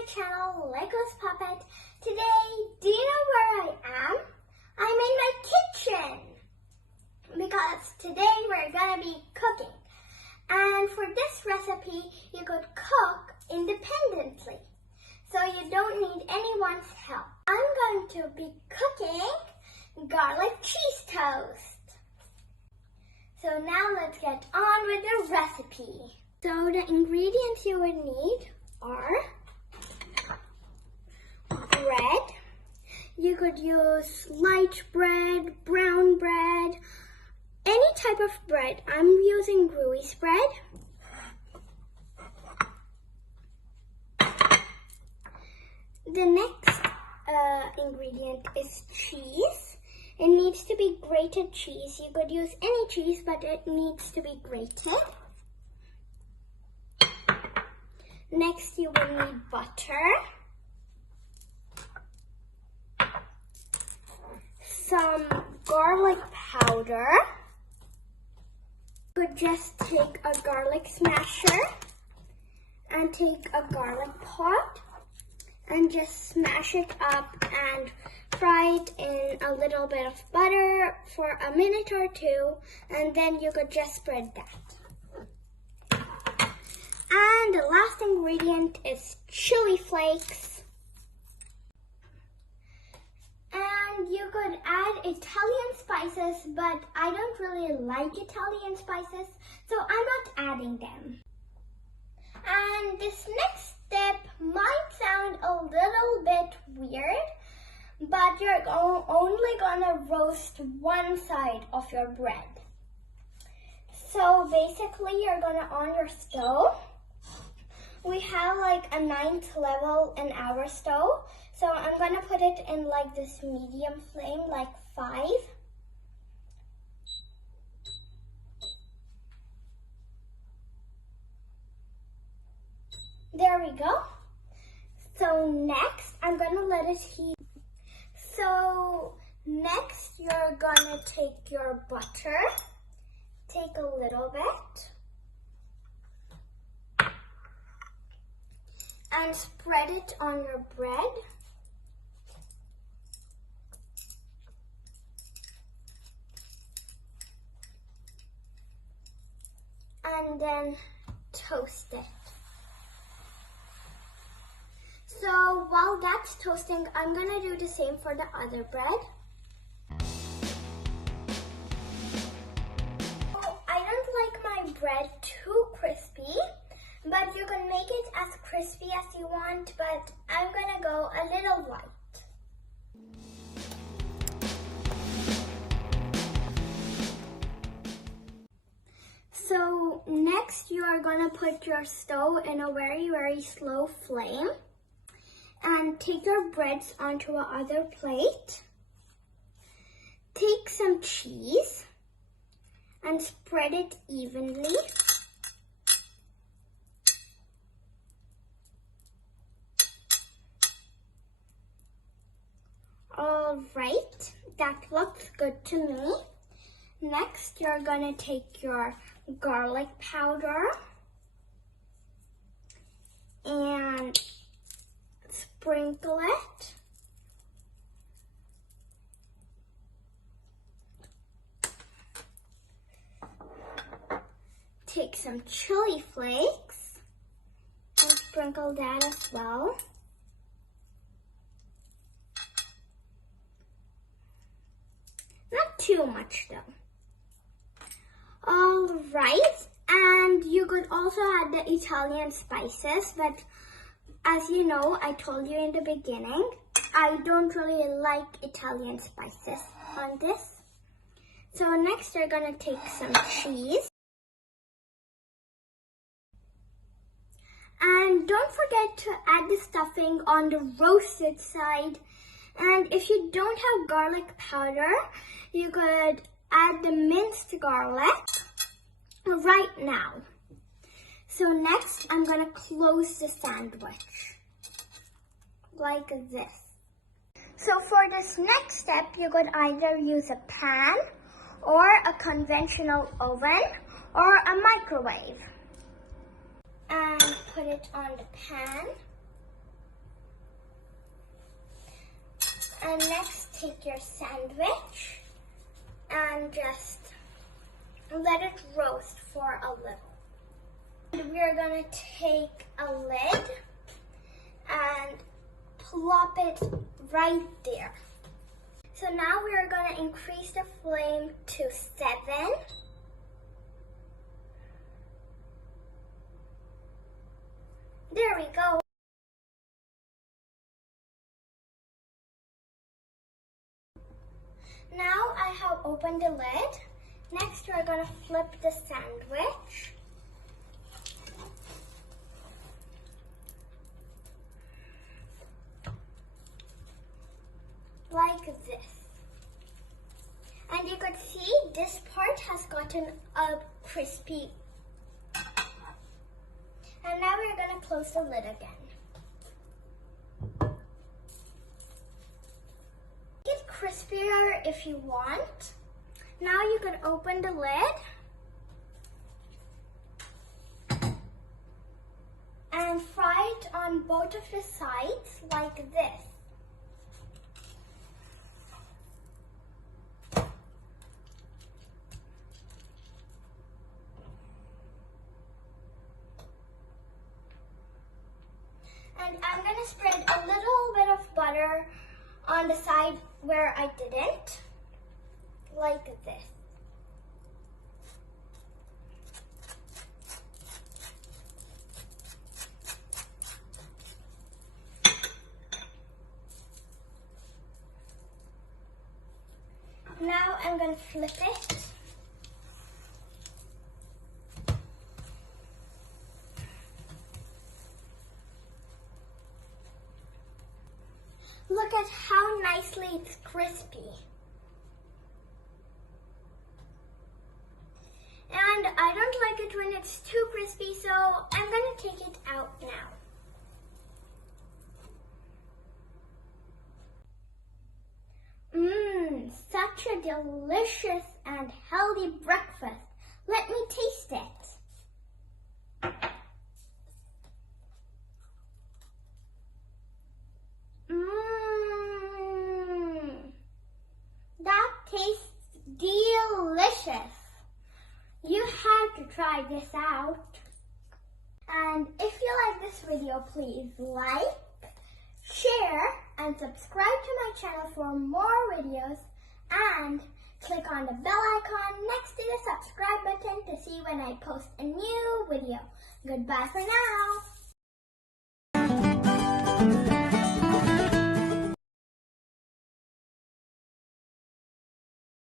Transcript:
my channel, Likkus Puppet. Today, do you know where I am? I'm in my kitchen because today we're gonna be cooking. And for this recipe, you could cook independently, so you don't need anyone's help. I'm going to be cooking garlic cheese toast. So now let's get on with the recipe. So the ingredients you would need are bread. You could use light bread, brown bread, any type of bread. I'm using Rui's bread. The next ingredient is cheese. It needs to be grated cheese. You could use any cheese, but it needs to be grated. Next, you will need butter, some garlic powder. You could just take a garlic smasher and take a garlic pot and just smash it up and fry it in a little bit of butter for a minute or two, and then you could just spread that. And the last ingredient is chili flakes. And you could add Italian spices, but I don't really like Italian spices, so I'm not adding them. And this next step might sound a little bit weird, but you're only gonna roast one side of your bread. So basically, you're gonna on your stove. We have like a 9th level in our stove, so I'm gonna put it in like this medium flame, like 5. There we go. So next, I'm gonna let it heat. So next, you're gonna take your butter, take a little bit, and spread it on your bread. And then toast it. So while that's toasting, I'm gonna do the same for the other bread. I don't like my bread too crispy, but you can make it as crispy as you want, but I'm gonna go a little white. So next you are gonna put your stove in a very, very slow flame and take your breads onto another plate. Take some cheese and spread it evenly. Alright, that looks good to me. Next, you're gonna take your garlic powder and sprinkle it. Take some chili flakes and sprinkle that as well. Not too much though. Alright, and you could also add the Italian spices, but as you know, I told you in the beginning, I don't really like Italian spices on this. So next you're gonna take some cheese. And don't forget to add the stuffing on the roasted side. And if you don't have garlic powder, you could add the minced garlic right now. So next, I'm gonna close the sandwich like this. So for this next step, you could either use a pan or a conventional oven or a microwave. And put it on the pan. And next, take your sandwich and just let it roast for a little. And we're gonna take a lid and plop it right there. So now we're gonna increase the flame to 7. There we go. Now I have opened the lid. Next, we're going to flip the sandwich. Like this. And you could see this part has gotten crispy. And now we're going to close the lid again. Make it crispier if you want. Now you could open the lid and fry it on both of the sides like this. And I'm going to spread a little bit of butter on the side where I didn't, like this. Now I'm going to flip it. Look at how nicely it's crispy. And I don't like it when it's too crispy, so I'm going to take it out now. Such a delicious and healthy breakfast. Let me taste it. That tastes delicious. You have to try this out. And if you like this video, please like, share, and subscribe to my channel for more videos. And click on the bell icon next to the subscribe button to see when I post a new video. Goodbye for now.